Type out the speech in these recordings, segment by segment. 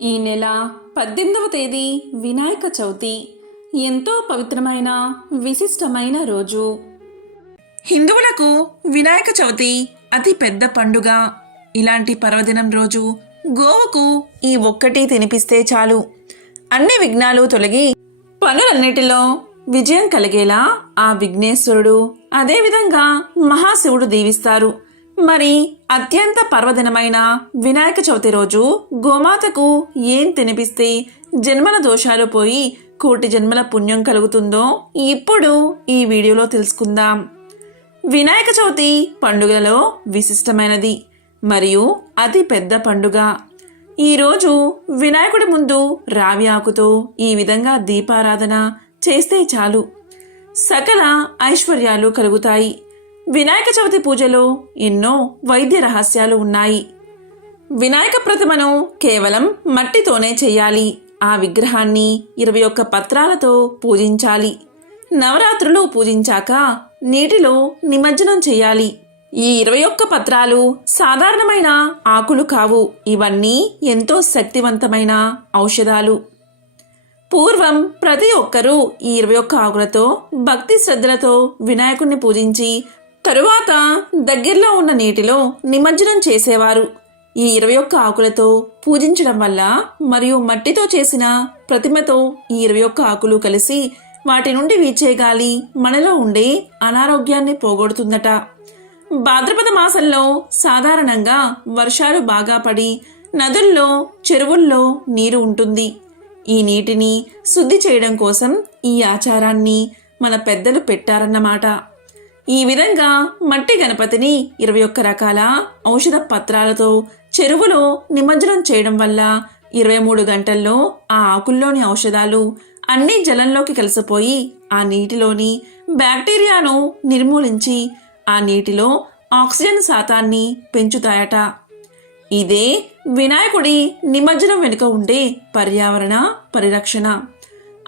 ఈ నెల 18వ తేదీ వినాయక చవితి. ఎంతో పవిత్రమైన విశిష్టమైన రోజు. హిందువులకు వినాయక చవితి అతి పెద్ద పండుగ. ఇలాంటి పర్వదినం రోజు గోవుకు ఈ ఒక్కటి తినిపిస్తే చాలు అన్ని విఘ్నాలు తొలగి పనులన్నిటిలో విజయం కలిగేలా ఆ విఘ్నేశ్వరుడు అదేవిధంగా మహాశివుడు దీవిస్తారు. మరి అత్యంత పర్వదినమైన వినాయక చవితి రోజు గోమాతకు ఏం తినిపిస్తే జన్మల దోషాలు పోయి కోటి జన్మల పుణ్యం కలుగుతుందో ఇప్పుడు ఈ వీడియోలో తెలుసుకుందాం. వినాయక చవితి పండుగలలో విశిష్టమైనది మరియు అతి పెద్ద పండుగ. ఈరోజు వినాయకుడి ముందు రావి ఆకుతో ఈ విధంగా దీపారాధన చేస్తే చాలు సకల ఐశ్వర్యాలు కలుగుతాయి. వినాయక చవితి పూజలో ఎన్నో వైద్య రహస్యాలు ఉన్నాయి. వినాయక ప్రతిమను కేవలం మట్టితోనే చేయాలి. ఆ విగ్రహాన్ని 21 పత్రాలతో పూజించాలి. నవరాత్రులు పూజించాక నీటిలో నిమజ్జనం చేయాలి. ఈ 21 పత్రాలు సాధారణమైన ఆకులు కావు. ఇవన్నీ ఎంతో శక్తివంతమైన ఔషధాలు. పూర్వం ప్రతి ఒక్కరూ ఈ 21 ఆకులతో భక్తి శ్రద్ధలతో వినాయకుణ్ణి పూజించి తరువాత దగ్గరలో ఉన్న నీటిలో నిమజ్జనం చేసేవారు. ఈ 21 ఆకులతో పూజించడం వల్ల మరియు మట్టితో చేసిన ప్రతిమతో ఈ 21 ఆకులు కలిసి వాటి నుండి వీచే గాలి మనలో ఉండే అనారోగ్యాన్ని పోగొడుతుందట. భాద్రపద మాసంలో సాధారణంగా వర్షాలు బాగా పడి నదుల్లో చెరువుల్లో నీరు ఉంటుంది. ఈ నీటిని శుద్ధి చేయడం కోసం ఈ ఆచారాన్ని మన పెద్దలు పెట్టారన్నమాట. ఈ విధంగా మట్టి గణపతిని 21 రకాల ఔషధ పత్రాలతో చెరువులో నిమజ్జనం చేయడం వల్ల 23 గంటల్లో ఆ ఆకుల్లోని ఔషధాలు అన్నీ జలంలోకి కలిసిపోయి ఆ నీటిలోని బ్యాక్టీరియాను నిర్మూలించి ఆ నీటిలో ఆక్సిజన్ శాతాన్ని పెంచుతాయట. ఇదే వినాయకుడి నిమజ్జనం వెనుక ఉండే పర్యావరణ పరిరక్షణ.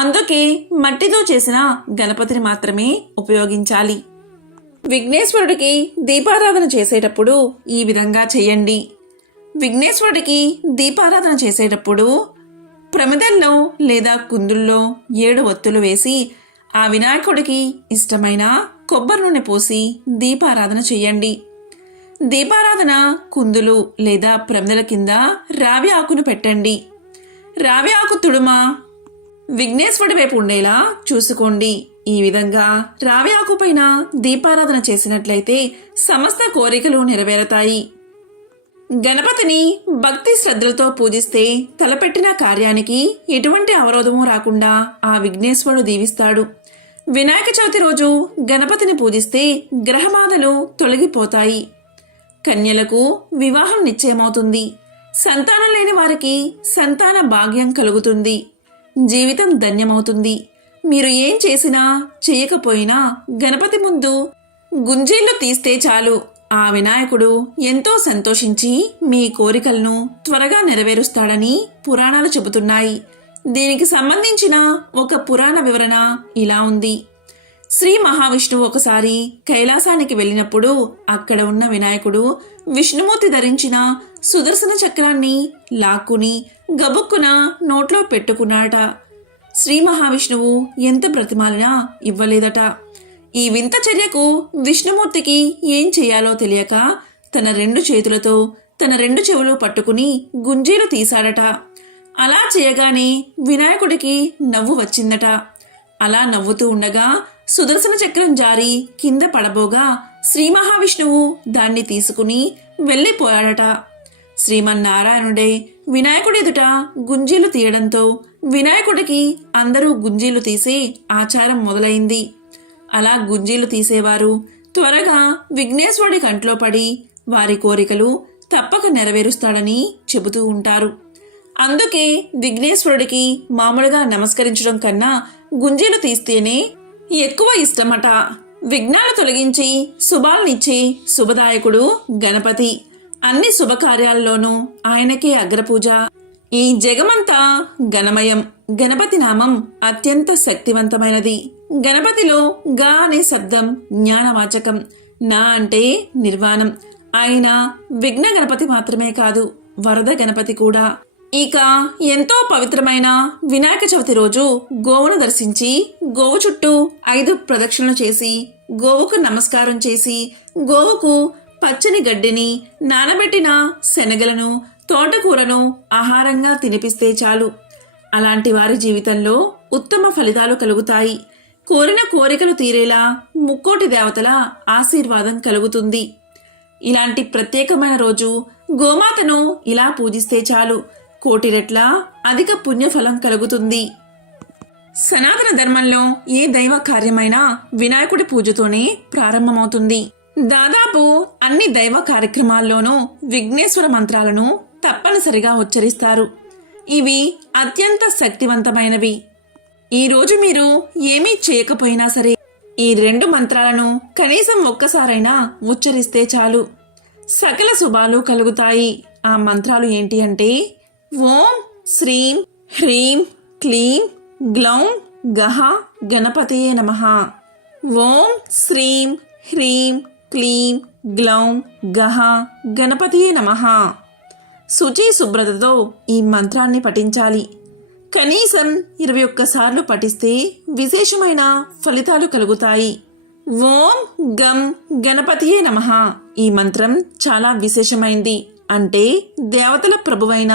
అందుకే మట్టితో చేసిన గణపతిని మాత్రమే ఉపయోగించాలి. విఘ్నేశ్వరుడికి దీపారాధన చేసేటప్పుడు ఈ విధంగా చేయండి. విఘ్నేశ్వరుడికి దీపారాధన చేసేటప్పుడు ప్రమిదల్లో లేదా కుందుల్లో 7 ఒత్తులు వేసి ఆ వినాయకుడికి ఇష్టమైన కొబ్బరి నూనె పోసి దీపారాధన చేయండి. దీపారాధన కుందులు లేదా ప్రమిదల కింద రావి ఆకును పెట్టండి. రావి ఆకు తుడుమ విఘ్నేశ్వరుడి వైపు ఉండేలా చూసుకోండి. ఈ విధంగా రావి ఆకుపైన దీపారాధన చేసినట్లయితే సమస్త కోరికలు నెరవేరుతాయి. గణపతిని భక్తి శ్రద్ధలతో పూజిస్తే తలపెట్టిన కార్యానికి ఎటువంటి అవరోధము రాకుండా ఆ విఘ్నేశ్వరుడు దీవిస్తాడు. వినాయక చవితి రోజు గణపతిని పూజిస్తే గ్రహబాధలు తొలగిపోతాయి. కన్యలకు వివాహం నిశ్చయమవుతుంది. సంతానం లేని వారికి సంతాన భాగ్యం కలుగుతుంది. జీవితం ధన్యమవుతుంది. మీరు ఏం చేసినా చేయకపోయినా గణపతి ముందు గుంజీళ్లు తీస్తే చాలు ఆ వినాయకుడు ఎంతో సంతోషించి మీ కోరికలను త్వరగా నెరవేరుస్తాడని పురాణాలు చెబుతున్నాయి. దీనికి సంబంధించిన ఒక పురాణ వివరణ ఇలా ఉంది. శ్రీ మహావిష్ణువు ఒకసారి కైలాసానికి వెళ్ళినప్పుడు అక్కడ ఉన్న వినాయకుడు విష్ణుమూర్తి ధరించిన సుదర్శన చక్రాన్ని లాక్కుని గబుక్కున నోట్లో పెట్టుకున్నాడట. శ్రీ మహావిష్ణువు ఎంత బ్రతిమాలినా ఇవ్వలేదట. ఈ వింత చర్యకు విష్ణుమూర్తికి ఏం చేయాలో తెలియక తన 2 చేతులతో తన 2 చెవులు పట్టుకుని గుంజీలు తీశాడట. అలా చేయగానే వినాయకుడికి నవ్వు వచ్చిందట. అలా నవ్వుతూ ఉండగా సుదర్శన చక్రం జారి కింద పడబోగా శ్రీ మహావిష్ణువు దాన్ని తీసుకుని వెళ్ళిపోయాడట. శ్రీమన్నారాయణుడే వినాయకుడి ఎదుట గుంజీలు తీయడంతో వినాయకుడికి అందరూ గుంజీలు తీసే ఆచారం మొదలైంది. అలా గుంజీలు తీసేవారు త్వరగా విఘ్నేశ్వరుడి కంట్లో పడి వారి కోరికలు తప్పక నెరవేరుస్తాడని చెబుతూ ఉంటారు. అందుకే విఘ్నేశ్వరుడికి మామూలుగా నమస్కరించడం కన్నా గుంజీలు తీస్తేనే ఎక్కువ ఇష్టమట. విఘ్నాలు తొలగించి శుభాలనిచ్చే శుభదాయకుడు గణపతి. అన్ని శుభకార్యాల్లోనూ ఆయనకే అగ్రపూజ. ఈ జగమంతా గణమయం. గణపతి నామం అత్యంత శక్తివంతమైనది. గణపతిలో గా అనే శబ్దం జ్ఞానవాచకం. నా అంటే నిర్వాణం. ఆయన విఘ్న గణపతి మాత్రమే కాదు, వరద గణపతి కూడా. ఇక ఎంతో పవిత్రమైన వినాయక చవితి రోజు గోవును దర్శించి గోవు చుట్టూ 5 ప్రదక్షిణలు చేసి గోవుకు నమస్కారం చేసి గోవుకు పచ్చని గడ్డిని నానబెట్టిన శనగలను తోటకూరను ఆహారంగా తినిపిస్తే చాలు. అలాంటి వారి జీవితంలో ఉత్తమ ఫలితాలు కలుగుతాయి. కోరిన కోరికలు తీరేలా ముక్కోటి దేవతల ఆశీర్వాదం కలుగుతుంది. ఇలాంటి ప్రత్యేకమైన రోజు గోమాతను ఇలా పూజిస్తే చాలు, కోటి రెట్ల అధిక పుణ్యఫలం కలుగుతుంది. సనాతన ధర్మంలో ఏ దైవ కార్యమైనా వినాయకుడి పూజతోనే ప్రారంభమవుతుంది. దాదాపు అన్ని దైవ కార్యక్రమాల్లోనూ విఘ్నేశ్వర మంత్రాలను తప్పనిసరిగా ఉచ్చరిస్తారు. ఇవి అత్యంత శక్తివంతమైనవి. ఈరోజు మీరు ఏమీ చేయకపోయినా సరే ఈ 2 మంత్రాలను కనీసం ఒక్కసారైనా ఉచ్చరిస్తే చాలు, సకల శుభాలు కలుగుతాయి. ఆ మంత్రాలు ఏంటి అంటే ఓం శ్రీం హ్రీం క్లీం గ్లౌం గహ గణపతయే నమః. ఓం శ్రీం హ్రీం క్లీం గ్లౌం గహ గణపతయే నమః. శుచి శుభ్రతతో ఈ మంత్రాన్ని పఠించాలి. కనీసం 21 సార్లు పఠిస్తే విశేషమైన ఫలితాలు కలుగుతాయి. ఓం గం గణపతియే నమః. ఈ మంత్రం చాలా విశేషమైంది. అంటే దేవతల ప్రభువైన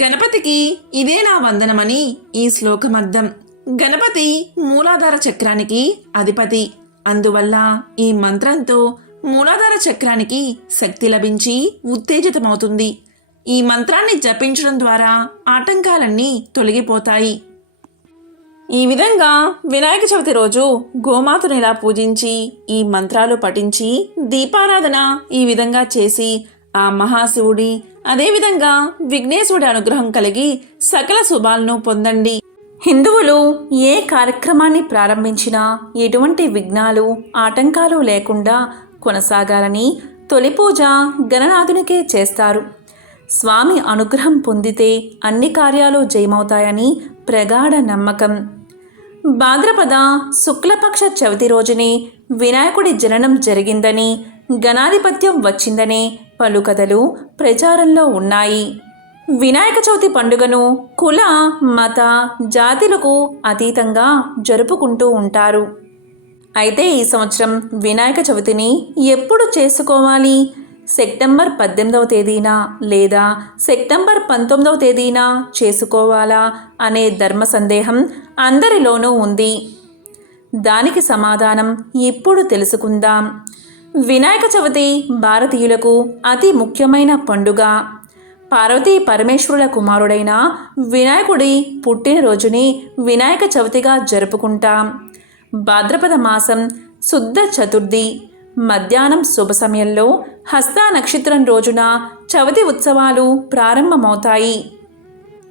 గణపతికి ఇదే నా వందనమని ఈ శ్లోకం అర్థం. గణపతి మూలాధార చక్రానికి అధిపతి. అందువల్ల ఈ మంత్రంతో మూలాధార చక్రానికి శక్తి లభించి ఉత్తేజితమవుతుంది. ఈ మంత్రాన్ని జపించడం ద్వారా ఆటంకాలన్నీ తొలగిపోతాయి. ఈ విధంగా వినాయక చవితి రోజు గోమాతను ఇలా పూజించి ఈ మంత్రాలు పఠించి దీపారాధన ఈ విధంగా చేసి ఆ మహాశివుడి అదేవిధంగా విఘ్నేశ్వరుడి అనుగ్రహం కలిగి సకల శుభాలను పొందండి. హిందువులు ఏ కార్యక్రమాన్ని ప్రారంభించినా ఎటువంటి విఘ్నాలు ఆటంకాలు లేకుండా కొనసాగాలని తొలి పూజ గణనాథునికే చేస్తారు. స్వామి అనుగ్రహం పొందితే అన్ని కార్యాలు జయమవుతాయని ప్రగాఢ నమ్మకం. భాద్రపద శుక్లపక్ష చవితి రోజునే వినాయకుడి జననం జరిగిందని, గణాధిపత్యం వచ్చిందనే పలు కథలు ప్రచారంలో ఉన్నాయి. వినాయక చవితి పండుగను కుల మత జాతులకు అతీతంగా జరుపుకుంటూ ఉంటారు. అయితే ఈ సంవత్సరం వినాయక చవితిని ఎప్పుడు చేసుకోవాలి? సెప్టెంబర్ 18వ తేదీన లేదా సెప్టెంబర్ 19వ తేదీన చేసుకోవాలా అనే ధర్మ సందేహం అందరిలోనూ ఉంది. దానికి సమాధానం ఇప్పుడు తెలుసుకుందాం. వినాయక చవితి భారతీయులకు అతి ముఖ్యమైన పండుగ. పార్వతీ పరమేశ్వరుల కుమారుడైన వినాయకుడి పుట్టినరోజుని వినాయక చవితిగా జరుపుకుంటాం. భాద్రపద మాసం శుద్ధ చతుర్థి మధ్యాహ్నం శుభ సమయంలో హస్త నక్షత్రం రోజున చవితి ఉత్సవాలు ప్రారంభమవుతాయి.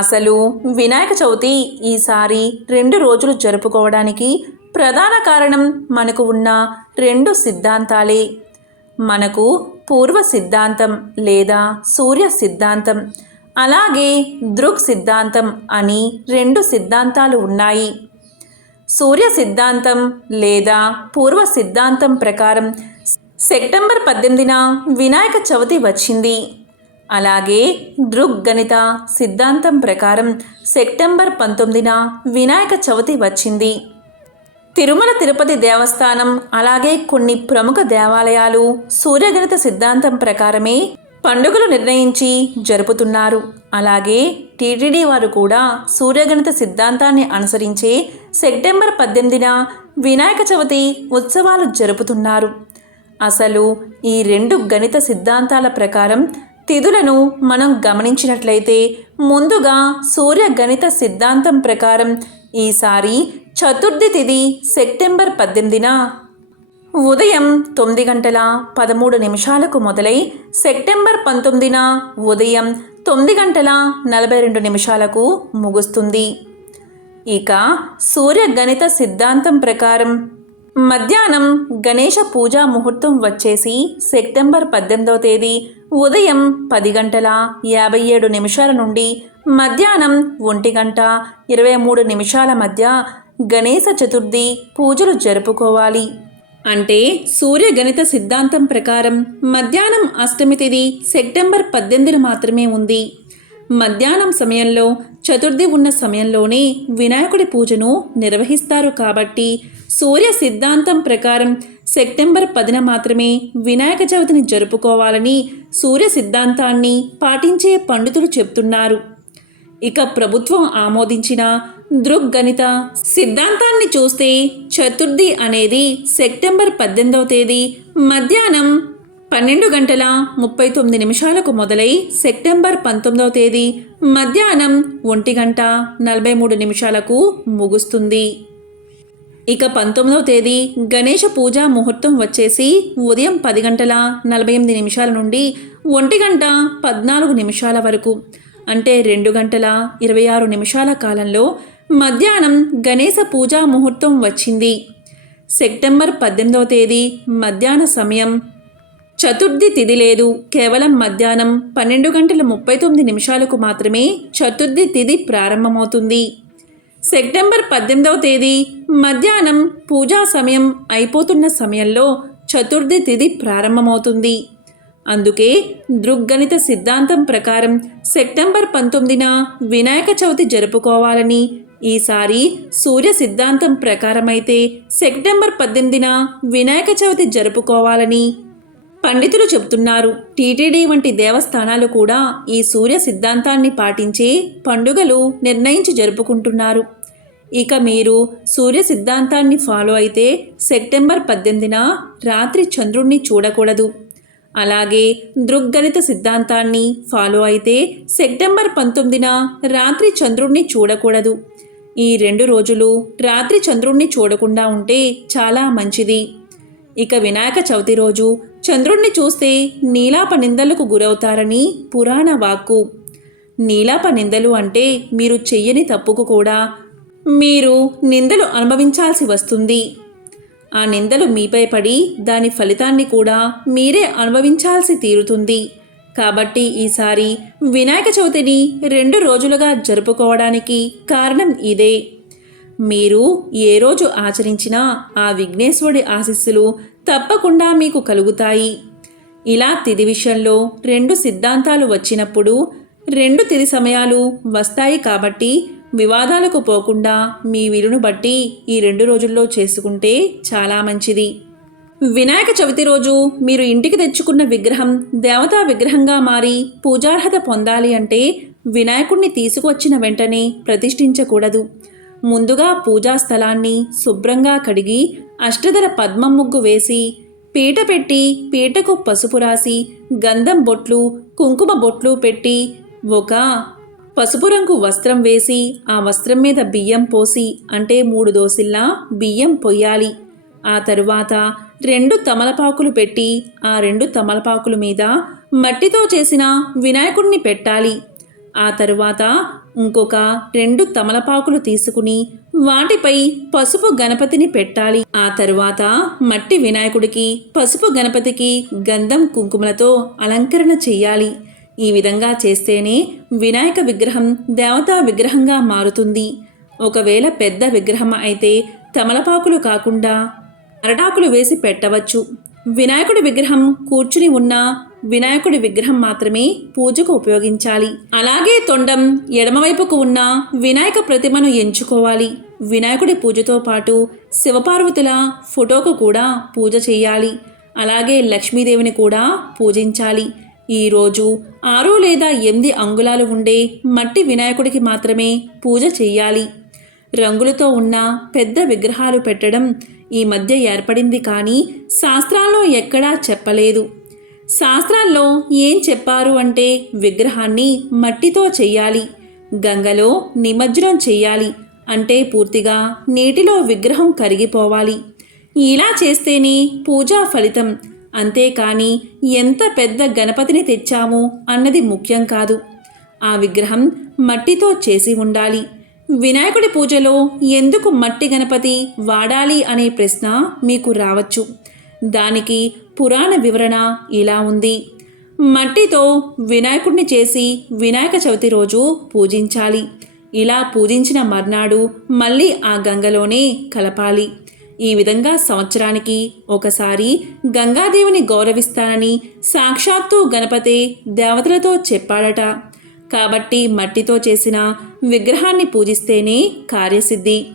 అసలు వినాయక చవితి ఈసారి 2 రోజులు జరుపుకోవడానికి ప్రధాన కారణం మనకు ఉన్న 2 సిద్ధాంతాలే. మనకు పూర్వ సిద్ధాంతం లేదా సూర్య సిద్ధాంతం, అలాగే దృక్ సిద్ధాంతం అని 2 సిద్ధాంతాలు ఉన్నాయి. సూర్య సిద్ధాంతం లేదా పూర్వ సిద్ధాంతం ప్రకారం సెప్టెంబర్ 18న వినాయక చవితి వచ్చింది. అలాగే దృగ్గణిత సిద్ధాంతం ప్రకారం సెప్టెంబర్ 19న వినాయక చవితి వచ్చింది. తిరుమల తిరుపతి దేవస్థానం అలాగే కొన్ని ప్రముఖ దేవాలయాలు సూర్యగణిత సిద్ధాంతం ప్రకారమే పండుగలు నిర్ణయించి జరుపుతున్నారు. అలాగే టీటీడీ వారు కూడా సూర్యగణిత సిద్ధాంతాన్ని అనుసరించే సెప్టెంబర్ 18న వినాయక చవితి ఉత్సవాలు జరుపుతున్నారు. అసలు ఈ 2 గణిత సిద్ధాంతాల ప్రకారం తిథులను మనం గమనించినట్లయితే ముందుగా సూర్య గణిత సిద్ధాంతం ప్రకారం ఈసారి చతుర్థి తిథి సెప్టెంబర్ 18న ఉదయం 9:13 మొదలై సెప్టెంబర్ 19న ఉదయం 9:42 ముగుస్తుంది. ఇక సూర్య గణిత సిద్ధాంతం ప్రకారం మధ్యాహ్నం గణేష పూజా ముహూర్తం వచ్చేసి సెప్టెంబర్ 18వ తేదీ ఉదయం 10:57 నుండి మధ్యాహ్నం 1:23 మధ్య గణేశ చతుర్థి పూజలు జరుపుకోవాలి. అంటే సూర్య గణిత సిద్ధాంతం ప్రకారం మధ్యాహ్నం అష్టమి తేదీ సెప్టెంబర్ 18న మాత్రమే ఉంది. మధ్యాహ్నం సమయంలో చతుర్థి ఉన్న సమయంలోనే వినాయకుడి పూజను నిర్వహిస్తారు కాబట్టి సూర్య సిద్ధాంతం ప్రకారం సెప్టెంబర్ 10న మాత్రమే వినాయక చవితిని జరుపుకోవాలని సూర్య సిద్ధాంతాన్ని పాటించే పండితులు చెప్తున్నారు. ఇక ప్రభుత్వం ఆమోదించిన దృగ్గణిత సిద్ధాంతాన్ని చూస్తే చతుర్థి అనేది సెప్టెంబర్ 18వ తేదీ మధ్యాహ్నం 12:39 మొదలై సెప్టెంబర్ 19వ తేదీ మధ్యాహ్నం 1:43 ముగుస్తుంది. ఇక 19వ తేదీ గణేష పూజా ముహూర్తం వచ్చేసి ఉదయం 10:48 నుండి 1:14 వరకు, అంటే 2:26 కాలంలో మధ్యాహ్నం గణేశ పూజా ముహూర్తం వచ్చింది. సెప్టెంబర్ 18వ తేదీ మధ్యాహ్న సమయం చతుర్థి తిథి లేదు. కేవలం మధ్యాహ్నం 12:39 మాత్రమే చతుర్థి తిథి ప్రారంభమవుతుంది. సెప్టెంబర్ 18వ తేదీ మధ్యాహ్నం పూజా సమయం అయిపోతున్న సమయంలో చతుర్థి తిథి ప్రారంభమవుతుంది. అందుకే దృగ్గణిత సిద్ధాంతం ప్రకారం సెప్టెంబర్ 19న వినాయక చవితి జరుపుకోవాలని, ఈసారి సూర్య సిద్ధాంతం ప్రకారమైతే సెప్టెంబర్ 18న వినాయక చవితి జరుపుకోవాలని పండితులు చెబుతున్నారు. టీటీడీ వంటి దేవస్థానాలు కూడా ఈ సూర్య సిద్ధాంతాన్ని పాటించే పండుగలు నిర్ణయించి జరుపుకుంటున్నారు. ఇక మీరు సూర్య సిద్ధాంతాన్ని ఫాలో అయితే సెప్టెంబర్ 18న రాత్రి చంద్రుణ్ణి చూడకూడదు. అలాగే దృగ్గణిత సిద్ధాంతాన్ని ఫాలో అయితే సెప్టెంబర్ 19న రాత్రి చంద్రుణ్ణి చూడకూడదు. ఈ 2 రోజులు రాత్రి చంద్రుణ్ణి చూడకుండా ఉంటే చాలా మంచిది. ఇక వినాయక చవితి రోజు చంద్రుణ్ణి చూస్తే నీలాప నిందలకు గురవుతారని పురాణ వాక్కు. నీలాప నిందలు అంటే మీరు చెయ్యని తప్పుకు కూడా మీరు నిందలు అనుభవించాల్సి వస్తుంది. ఆ నిందలు మీపై పడి దాని ఫలితాన్ని కూడా మీరే అనుభవించాల్సి తీరుతుంది. కాబట్టి ఈసారి వినాయక చవితిని 2 రోజులుగా జరుపుకోవడానికి కారణం ఇదే. మీరు ఏ రోజు ఆచరించినా ఆ విఘ్నేశ్వరుడి ఆశీస్సులు తప్పకుండా మీకు కలుగుతాయి. ఇలా తిథి విషయంలో 2 సిద్ధాంతాలు వచ్చినప్పుడు 2 తిథి సమయాలు వస్తాయి కాబట్టి వివాదాలకు పోకుండా మీ వీలును బట్టి ఈ 2 రోజుల్లో చేసుకుంటే చాలా మంచిది. వినాయక చవితి రోజు మీరు ఇంటికి తెచ్చుకున్న విగ్రహం దేవతా విగ్రహంగా మారి పూజార్హత పొందాలి అంటే వినాయకుడిని తీసుకువచ్చిన వెంటనే ప్రతిష్ఠించకూడదు. ముందుగా పూజా స్థలాన్ని శుభ్రంగా కడిగి అష్టదళ పద్మం ముగ్గు వేసి పీట పెట్టి పీటకు పసుపు రాసి గంధం బొట్లు కుంకుమ బొట్లు పెట్టి ఒక పసుపు రంగు వస్త్రం వేసి ఆ వస్త్రం మీద బియ్యం పోసి, అంటే 3 దోసిల్లా బియ్యం పొయ్యాలి. ఆ తరువాత 2 తమలపాకులు పెట్టి ఆ 2 తమలపాకుల మీద మట్టితో చేసిన వినాయకుడిని పెట్టాలి. ఆ తరువాత ఇంకొక 2 తమలపాకులు తీసుకుని వాటిపై పసుపు గణపతిని పెట్టాలి. ఆ తరువాత మట్టి వినాయకుడికి పసుపు గణపతికి గంధం కుంకుమలతో అలంకరణ చెయ్యాలి. ఈ విధంగా చేస్తేనే వినాయక విగ్రహం దేవతా విగ్రహంగా మారుతుంది. ఒకవేళ పెద్ద విగ్రహం అయితే తమలపాకులు కాకుండా అరటాకులు వేసి పెట్టవచ్చు. వినాయకుడి విగ్రహం కూర్చుని ఉన్న వినాయకుడి విగ్రహం మాత్రమే పూజకు ఉపయోగించాలి. అలాగే తొండం ఎడమవైపుకు ఉన్న వినాయక ప్రతిమను ఎంచుకోవాలి. వినాయకుడి పూజతో పాటు శివపార్వతుల ఫోటోకు కూడా పూజ చేయాలి. అలాగే లక్ష్మీదేవిని కూడా పూజించాలి. ఈరోజు 6 లేదా 8 అంగుళాలు ఉండే మట్టి వినాయకుడికి మాత్రమే పూజ చెయ్యాలి. రంగులతో ఉన్న పెద్ద విగ్రహాలు పెట్టడం ఈ మధ్య ఏర్పడింది, కానీ శాస్త్రాల్లో ఎక్కడా చెప్పలేదు. శాస్త్రాల్లో ఏం చెప్పారు అంటే విగ్రహాన్ని మట్టితో చెయ్యాలి, గంగలో నిమజ్జనం చెయ్యాలి, అంటే పూర్తిగా నీటిలో విగ్రహం కరిగిపోవాలి. ఇలా చేస్తేనే పూజా ఫలితం. అంతేకాని ఎంత పెద్ద గణపతిని తెచ్చాము అన్నది ముఖ్యం కాదు. ఆ విగ్రహం మట్టితో చేసి ఉండాలి. వినాయకుడి పూజలో ఎందుకు మట్టి గణపతి వాడాలి అనే ప్రశ్న మీకు రావచ్చు. దానికి పురాణ వివరణ ఇలా ఉంది. మట్టితో వినాయకుడిని చేసి వినాయక చవితి రోజు పూజించాలి. ఇలా పూజించిన మర్నాడు మళ్ళీ ఆ గంగలోనే కలపాలి. ఈ విధంగా సంవత్సరానికి ఒకసారి గంగాదేవిని గౌరవిస్తానని సాక్షాత్తు గణపతే దేవతలతో చెప్పాడట. కాబట్టి మట్టితో చేసిన విగ్రహాన్ని పూజిస్తేనే కార్యసిద్ధి.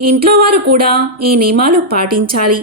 ఇంట్లో వారు కూడా ఈ నియమాలు పాటించాలి.